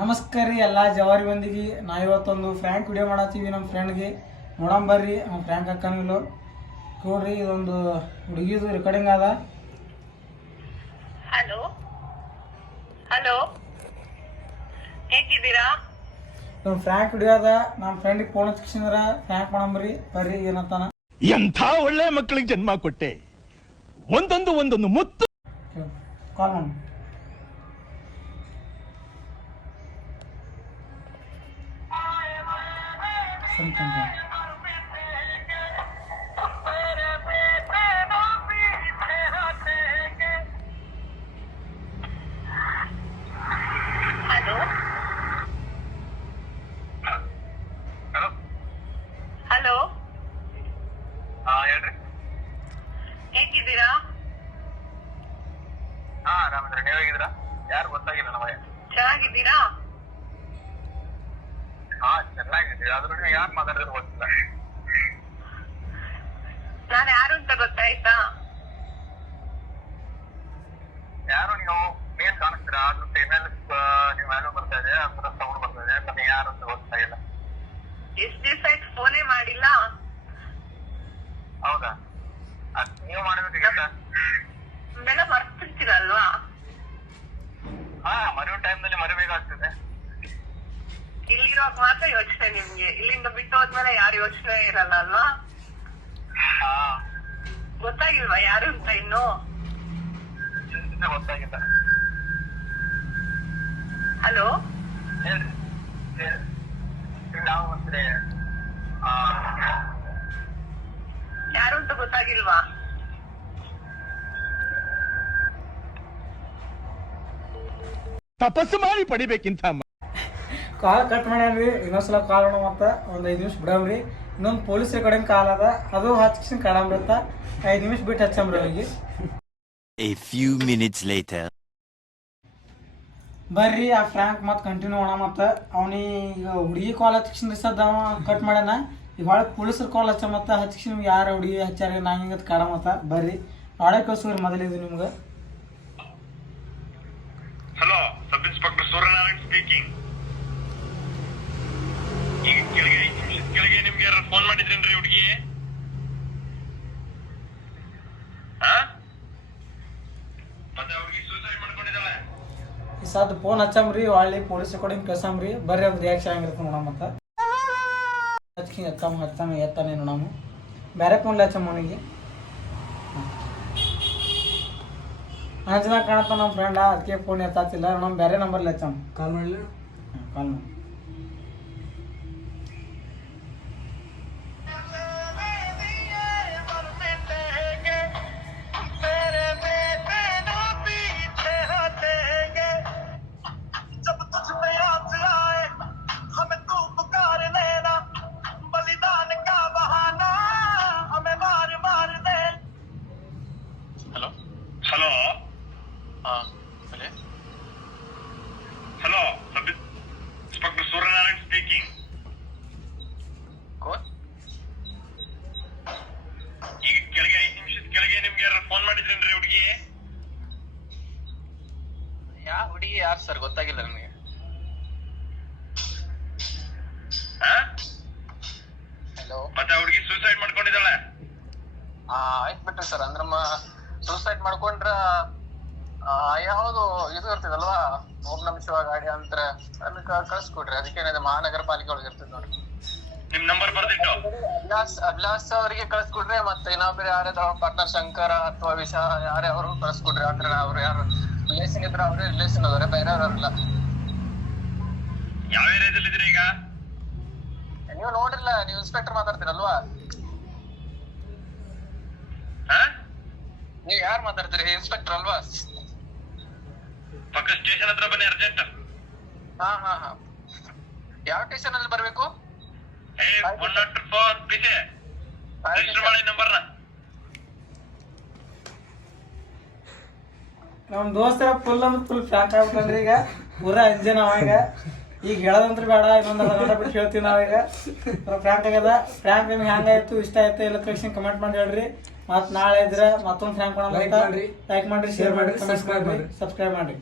ನಮಸ್ಕಾರ ರೀ ಎಲ್ಲ ಜವಾರಿ ಬಂದಿಗೆ ನಾವು ಇವತ್ತೊಂದು ಫ್ರ್ಯಾಂಕ್ ವಿಡಿಯೋ ಮಾಡತ್ತೀವಿ ನಮ್ಮ ಫ್ರೆಂಡ್ಗೆ ನೋಡಂಬರ್ರಿ ನಮ್ಮ ಫ್ರ್ಯಾಂಕ್ ಅಕ್ಕನಿಲ್ಲ ನೋಡ್ರಿ ಇದೊಂದು ಹುಡುಗಿದು ರೆಕಾರ್ಡಿಂಗ್ ಅದ. ಹಲೋ ಹಲೋ ಹೇಗಿದ್ದೀರಾ? ಇದೊಂದು ಫ್ರ್ಯಾಂಕ್ ವಿಡಿಯೋ ಅದ. ನಮ್ಮ ಫ್ರೆಂಡಿಗೆ ಫೋನ್ ಹಚ್ಚಿಸಿದ್ರ ಫ್ರ್ಯಾಂಕ್ ಮಾಡಂಬ್ರಿ ಬರ್ರಿ ಏನಂತಾನ. ಎಂಥ ಒಳ್ಳೆ ಮಕ್ಕಳಿಗೆ ಜನ್ಮ ಕೊಟ್ಟೆ, ಒಂದೊಂದು ಮುತ್ತು. ಕಾಲ್ ಮಾಡಿ. ಹಲೋ ಹಲೋ ಹೇಳ್ರಿ. ಹೇಗಿದ್ದೀರಾ? ಆರಾಮಿದ್ರೆ ನೀವ್ ಹೇಗಿದ್ದೀರಾ? ಯಾರು ಗೊತ್ತಾಗಿಲ್ಲ ನಮಗೆ. ಚೆನ್ನಾಗಿದ್ದೀರಾ? ಚೆನ್ನಾಗಿದ್ದೀವಿ. ಆದ್ರೂ ನೀವು ಯಾರು ಮಾತಾಡಿದ್ರು ಗೊತ್ತಿಲ್ಲ. ನಾನು ಯಾರು ಅಂತ ಗೊತ್ತಾಯ್ತಾ? ಯಾರು ನೀವು ಮೇಲ್ ಕಾಣಿಸ್ತೀರಾ, ಆದ್ರೂ ಫೀಮೇಲ್ ನೀವು ವ್ಯಾಲ್ಯೂ ಬರ್ತಾ ಇದೆ, ಅದ್ರ ಸೌಂಡ್ ಬರ್ತಾ ಇದೆ. ನನಗೆ ಯಾರು ಅಂತ ಗೊತ್ತಾಗಿಲ್ಲ. ಎಷ್ಟ್ ದಿವಸ ಆಯ್ತು ಫೋನೇ ಮಾಡಿಲ್ಲ? ಹೌದಾ? ಅದ್ ನೀವು ಮಾಡಬೇಕೀಗ. ಬೆಲ್ಲ ಬರ್ತಿರ್ತೀರಲ್ವಾ? ಮರೆಯೋ ಟೈಮ್ನಲ್ಲಿ ಮರಿಬೇಕಾಗ್ತದೆ. ಇಲ್ಲಿರುವಾಗ ಮಾತ್ರ ಯೋಚನೆ ನಿಮ್ಗೆ, ಇಲ್ಲಿಂದ ಬಿಟ್ಟು ಹೋದ್ಮೇಲೆ ಯಾರು ಯೋಚನೆ ಇರಲ್ಲ ಅಲ್ವಾ? ಗೊತ್ತಾಗಿಲ್ವಾ ಯಾರು ಅಂತ ಇನ್ನು? ಗೊತ್ತಾಗಿಲ್ಲ. ಹಲೋ ಹೇಳ್ರಿ. ನಾವು ಅಂದ್ರೆ ಯಾರು ಅಂತ ಗೊತ್ತಾಗಿಲ್ವಾ? ತಪಸ್ಸು ಮಾಡಿ ಪಡಿಬೇಕಿಂತ ಕಾಲ್ ಕಟ್ ಮಾಡ್ಯಾನ್ರಿ. ಇನ್ನೊಂದ್ಸಲ ಕಾಲ್ ಮಾಡೋ ಮತ್ತೆ ಒಂದು 5 ನಿಮಿಷ ಬಿಡಮ್ರಿ. ಇನ್ನೊಂದು ಪೊಲೀಸ್ ರೆಕಾರ್ಡಿಂಗ್ ಕಾಲ್ ಅದ, ಅದು ಹಚ್ಚಿಸಿ ಕಾಡಂಬ್ರತ್ತ 5 ನಿಮಿಷ ಬಿಟ್ಟು ಹಚ್ಚಂಬ್ರಿ ಅವನಿಗೆ. A few minutes later. ಬರ್ರಿ ಆ ಫ್ರ್ಯಾಂಕ್ ಮತ್ತೆ ಕಂಟಿನ್ಯೂ ಮಾಡೋಣ. ಮತ್ತೆ ಅವನಿಗೆ ಹುಡುಗಿ ಕಾಲ್ ಹಚ್ಚಿಸಿ ಸದ್ ಅವ ಕಟ್ ಮಾಡ್ಯಾನ. ಈಗ ಒಳಗೆ ಪೊಲೀಸರು ಕಾಲ್ ಹಚ್ಚ ಮತ್ತೆ ಹಚ್ಚಿಸಿ ನಿಮ್ಗೆ ಯಾರು ಹುಡುಗಿ ಹಚ್ಚಾರ ನಾ ಹಿಂಗತ್ ಕಾಡ ಮತ್ತ ಬರ್ರಿ ಒಳಗೆ ಕಳ್ಸೋರಿ ಮೊದಲಿದು ನಿಮ್ಗೆ. Hello, sub inspector Suryanarayan speaking. ಈಗ ಕೆಳಗೆ 5 ನಿಮಿಷದ ಕೆಳಗೆ ನಿಮ್ಗೆ ಯಾರು ಫೋನ್ ಮಾಡಿದ್ರೇನ್ರಿ ಹುಡುಗಿ? ಮತ್ತೆ ಹುಡುಗಿ ಸೂಸೈಡ್ ಮಾಡ್ಕೊಂಡಿದ್ದಾಳೆ. ಈ ಸದ್ ಫೋನ್ ಹಚ್ಚಂಬ್ರಿ, ಒಳ್ಳೆ ಪೊಲೀಸ್ ರೆಕಾರ್ಡಿಂಗ್ ಕಳ್ಸಂಬ್ರಿ. ಬರ್ರಿ ಅದ್ ರಿಯಾಕ್ಷನ್ ಆಗಿರುತ್ತೆ ನೋಡ. ಮತ್ತೆ ಹಚ್ಚಾಮ ಎತ್ತಾನೆ ನೋಡಮ್ಮ. ಬೇರೆ ಫೋನ್ಲಿ ಹಚ್ಚಮ್ಮ ಅವನಿಗೆ. ಅಂಜನಾ ಕಾಣತ್ತ ನಮ್ಮ ಫ್ರೆಂಡ, ಅದಕ್ಕೆ ಫೋನ್ ಎತ್ತಾತಿಲ್ಲ. ನಮ್ಮ ಬೇರೆ ನಂಬರ್ಲಿ ಹಚ್ಚಮ್ಮ. ಕಾಲ್ ಮಾಡಲಿ. ಕಾಲ್ ಮಾಡಿ. Hello hello, sub inspector Suryanarayan speaking. ಈಗ ಕೆಳಗೆ 5 ನಿಮಿಷದ ಕೆಳಗೆ ನಿಮ್ಗೆ ಯಾರು ಫೋನ್ ಮಾಡಿದ್ರೇನ್ರಿ ಹುಡುಗಿ? ಯಾ ಹುಡುಗಿ ಯಾರು ಸರ್ ಗೊತ್ತಾಗಿಲ್ಲ ನಮಗೆ. ಹಲೋ, ಮತ್ತೆ ಹುಡುಗಿ ಸೂಸೈಡ್ ಮಾಡ್ಕೊಂಡಿದ್ದಾಳೆ. ಆಯ್ತು ಬಿಟ್ರಿ ಸರ್. ಅಂದ್ರಮ್ಮ ಸೂಸೈಡ್ ಮಾಡ್ಕೊಂಡ್ರ ಯಾವ್ದು ಇದು ಇರ್ತದಲ್ವಾ, ಓಂ ನಮ ಶಿವ ಗಾಡಿ ಅಂತ ಅಲ್ಲಿ ಕಳ್ಸ್ಕೊಡ್ರಿ. ಅದಕ್ಕೇನಿದೆ, ಮಹಾನಗರ ಪಾಲಿಕೆ ಒಳಗೆ ಇರ್ತದೆ ನೋಡ್ರಿ. ನಿಮ್ ನಂಬರ್ ಬರ್ದಿಟ್ಟು ಅಭಿಲಾಸ್ ಅವರಿಗೆ ಕಳ್ಸ್ಕೊಡ್ರಿ. ಮತ್ತೆ ಇನ್ನೊಬ್ರು ಯಾರ್ಯಾರ ಪಾರ್ಟ್ನರ್ ಶಂಕರ ಅಥವಾ ವಿಷ ಯಾರೇ ಅವರು ಕಳ್ಸ್ಕೊಡ್ರಿ. ಅಂದ್ರೆ ಅವ್ರು ಯಾರು ರಿಲೇಷನ್ ಇದ್ರೆ ಅವ್ರೇ ರಿಲೇಷನ್ ಅದವ್ರೆ, ಬೇರೆಯವ್ರಲ್ಲ. ಯಾವ ಏರಿಯಾದಲ್ಲಿ ಇದ್ರಿ ಈಗ? ನೀವು ನೋಡ್ರಿಲ್ಲ, ನೀವು ಇನ್ಸ್ಪೆಕ್ಟರ್ ಮಾತಾಡ್ತೀರಲ್ವಾ? ನೀವ್ ಯಾರು ಮಾತಾಡ್ತೀರಿ? ಇನ್ಸ್ಪೆಕ್ಟರ್ ಅಲ್ವಾ? ಪಕ್ಕ ಸ್ಟೇಷನ್ ಹತ್ರ ಬನ್ನಿ, ಅರ್ಜೆಂಟ್. ಹಾ ಯಾವ ಸ್ಟೇಷನ್ ಅಲ್ಲಿ ಬರ್ಬೇಕು? 104 ಪಿಚೆ ರಿಜಿಸ್ಟರ್ ಮಾಡಿ ನಂಬರ್ನ. ನಮ್ಮ ದೋಸ್ತ ಫುಲ್ ಅಂದ್ರೆ ಫುಲ್ ಫ್ರಾಕ್ ಆಗ್ಬಿಟ್ಟನ್ರಿ. ಈಗ ಪೂರಾ ಅಂಜನ ಅವಾಗ. ಈಗ ಹೇಳೋದಂತ್ರ ಬೇಡ, ಇನ್ನೊಂದು ಅರ್ಧ ಗಂಟೆ ಬಿಟ್ಟು ಹೇಳ್ತೀವಿ ನಾವೀಗ. ಫ್ರ್ಯಾಂಕ್ ಆಗ್ಯದ. ಫ್ರ್ಯಾಂಕ್ ನಿಮ್ಗೆ ಹೆಂಗಾಯ್ತು, ಇಷ್ಟ ಆಯ್ತು ಎಲ್ಲ ತಕ್ಷಣ ಕಮೆಂಟ್ ಮಾಡಿ ಹೇಳ್ರಿ. ಮತ್ತು ನಾಳೆ ಇದ್ರೆ ಮತ್ತೊಂದು ಫ್ರ್ಯಾಂಕ್ ಮಾಡೋಣ. ಲೈಕ್ ಮಾಡ್ರಿ, ಶೇರ್ ಮಾಡ್ರಿ, ಸಬ್ಸ್ಕ್ರೈಬ್ ಮಾಡ್ರಿ.